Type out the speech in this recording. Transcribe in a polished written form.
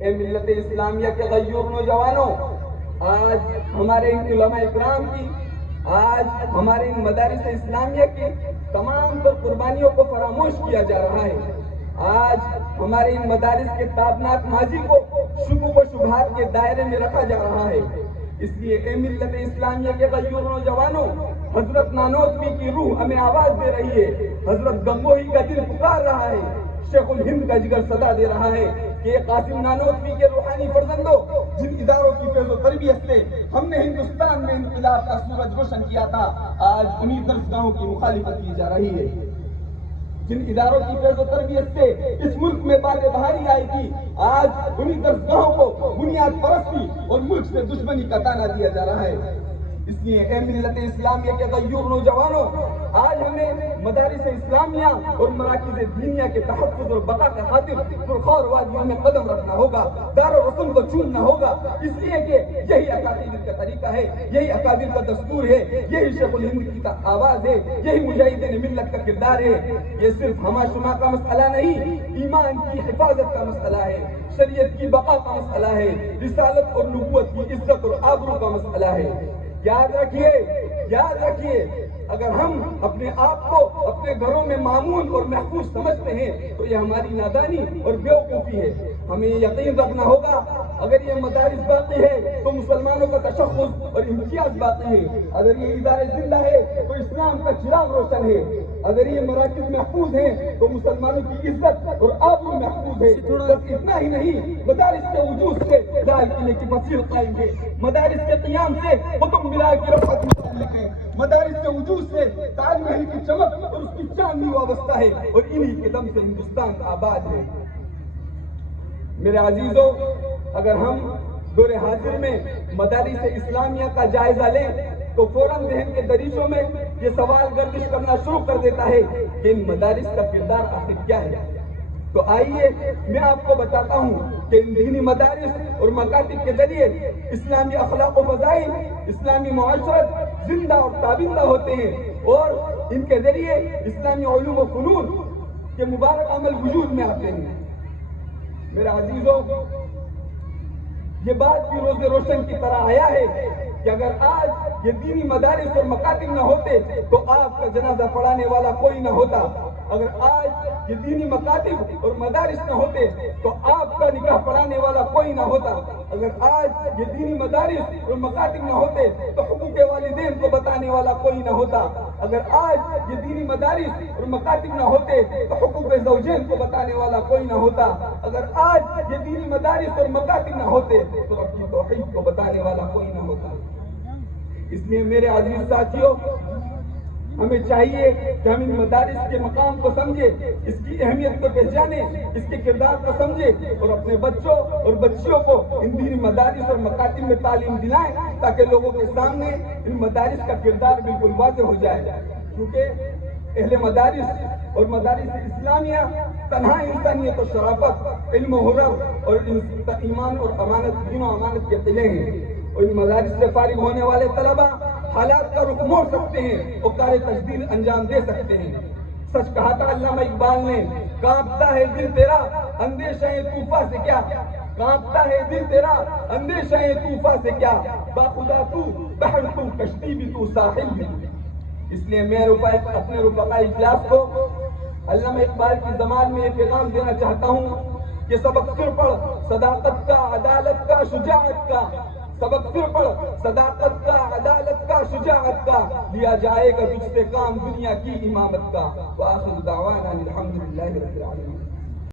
اے ملت اسلامیہ کے غیور نوجوانوں، آج ہمارے ان علماء اکرام کی، آج ہمارے ان مدارس اسلامیہ کی تمام تر قربانیوں کو فراموش کیا جا رہا ہے۔ آج ہمارے ان مدارس کے تابناک ماضی کو شکوک و شبہات کے دائرے میں رکھا جا رہا ہے۔ اس لیے اے ملت اسلامیہ کے غیور نوجوانوں، حضرت نانوتوی کی روح ہمیں آواز دے رہی ہے، حضرت گنگوہی کا دل پکار رہا ہے، شیخ الہند کا جگر صدا دے رہا ہے کہ قاسم نانوتوی کے روحانی فرزندوں، جن اداروں کی فیض و تربیت سے ہم نے ہندوستان میں انقلاب کا سورج روشن کیا تھا، آج انہی درسگاہوں کی مخالفت کی جا رہی ہے۔ جن اداروں کی فیض و تربیت سے اس ملک میں باد بہاری آئی تھی، آج انہی درسگاہوں کو بنیاد پرستی اور ملک سے دشمنی کا تانا دیا جا رہا ہے۔ اس لیے اے ملت اسلامیہ کے غیور نوجوانوں، آج ہمیں مدارس اسلامیہ اور مراکز دینیہ کے تحفظ اور بقا کی خاطر پرخور وادیوں میں قدم رکھنا ہوگا، دار الرسول کو چوننا ہوگا، اس لیے کہ یہی اکابر کا طریقہ ہے، یہی اکابر کا دستور ہے، یہی شیخ الہند کی آواز ہے، یہی مجاہدین ملت کا کردار ہے۔ یہ صرف ہما شما کا مسئلہ نہیں، ایمان کی حفاظت کا مسئلہ ہے، شریعت کی بقا کا مسئلہ ہے، رسالت اور نبوت کی عزت اور آبرو کا مسئلہ ہے۔ یاد رکھیے، اگر ہم اپنے آپ کو اپنے گھروں میں معمول اور محفوظ سمجھتے ہیں تو یہ ہماری نادانی اور بیوقوفی ہے۔ ہمیں یقین رکھنا ہوگا، اگر یہ مدارس باقی ہے تو مسلمانوں کا تشخص اور امتیاز باقی ہے، اگر یہ ادارے زندہ ہے تو اسلام کا چراغ روشن ہے، اگر یہ مراکز محفوظ ہیں تو مسلمانوں کی عزت اور آبرو محفوظ ہے۔ بس اتنا ہی نہیں، مدارس کے وجود سے لال قلعے کی مسیر قائم ہے، مدارس کے قیام سے قطب مینار کی رفعت متعلق ہے، مدارس کے وجود سے تاج محل کی چمک اور اس کی چاندنی وابستہ ہے، اور انہی کے دم سے ہندوستان آباد ہے۔ میرے عزیزوں، اگر ہم دور حاضر میں مدارس اسلامیہ کا جائزہ لیں تو فوراً ذہن کے دریچوں میں یہ سوال گردش کرنا شروع کر دیتا ہے کہ ان مدارس کا کردار آخر کیا ہے۔ تو آئیے میں آپ کو بتاتا ہوں کہ ان دینی مدارس اور مکاتب کے ذریعے اسلامی اخلاق و فضائل، اسلامی معاشرت زندہ اور تابندہ ہوتے ہیں، اور ان کے ذریعے اسلامی علوم و فنون کے مبارک عمل وجود میں آتے ہیں۔ میرے عزیزوں، یہ بات بھی روز روشن کی طرح آیا ہے کہ اگر آج یہ دینی مدارس اور مکاتب نہ ہوتے تو آپ کا جنازہ پڑھانے والا کوئی نہ ہوتا، اگر آج یہ دینی مکاتب اور مدارس نہ ہوتے تو آپ کا نکاح پڑھانے والا کوئی نہ ہوتا، اگر آج یہ دینی مدارس اور مکاتب نہ ہوتے تو حقوق والدین کو بتانے والا کوئی نہ ہوتا، اگر آج یہ دینی مدارس اور مکاتب نہ ہوتے تو حقوق زوجین کو بتانے والا کوئی نہ ہوتا، اگر آج یہ دینی مدارس اور مکاتب نہ ہوتے تو اپنی توحید کو بتانے والا کوئی نہ ہوتا۔ اس لیے میرے عزیز ساتھیوں، ہمیں چاہیے کہ ہم ان مدارس کے مقام کو سمجھیں، اس کی اہمیت کو پہچانیں، اس کے کردار کو سمجھیں، اور اپنے بچوں اور بچیوں کو ان دینی مدارس اور مکاتب میں تعلیم دلائیں تاکہ لوگوں کے سامنے ان مدارس کا کردار بالکل واضح ہو جائے۔ کیونکہ اہل مدارس اور مدارس اسلامیہ تنہا انسانیت و شرافت، علم و ہنر اور ایمان اور امانت، دین و امانت کے قلعے ہیں، اور ان مدارس سے فارغ ہونے والے طلبہ حالات کا رخ موڑ سکتے ہیں اور کار تجدید انجام دے سکتے ہیں۔ سچ کہا تھا علامہ اقبال نے، کانپتا ہے دل تیرا اندیشہ طوفاں سے کیا، کانپتا ہے دل تیرا اندیشہ طوفاں سے کیا، باخدا تو بحر تو کشتی بھی تو ساحل بھی۔ اس لیے میں اپنے رفقاء اجلاس کو علامہ اقبال کی زبان میں یہ پیغام دینا چاہتا ہوں کہ سبق پھر پڑھ صداقت کا، عدالت کا، شجاعت کا، سبق پھر پڑھ صداقت کا، عدالت کا، شجاعت کا، لیا جائے گا تجھ سے کام دنیا کی امامت کا۔ وآخر دعوانا الحمدللہ رب العالمین۔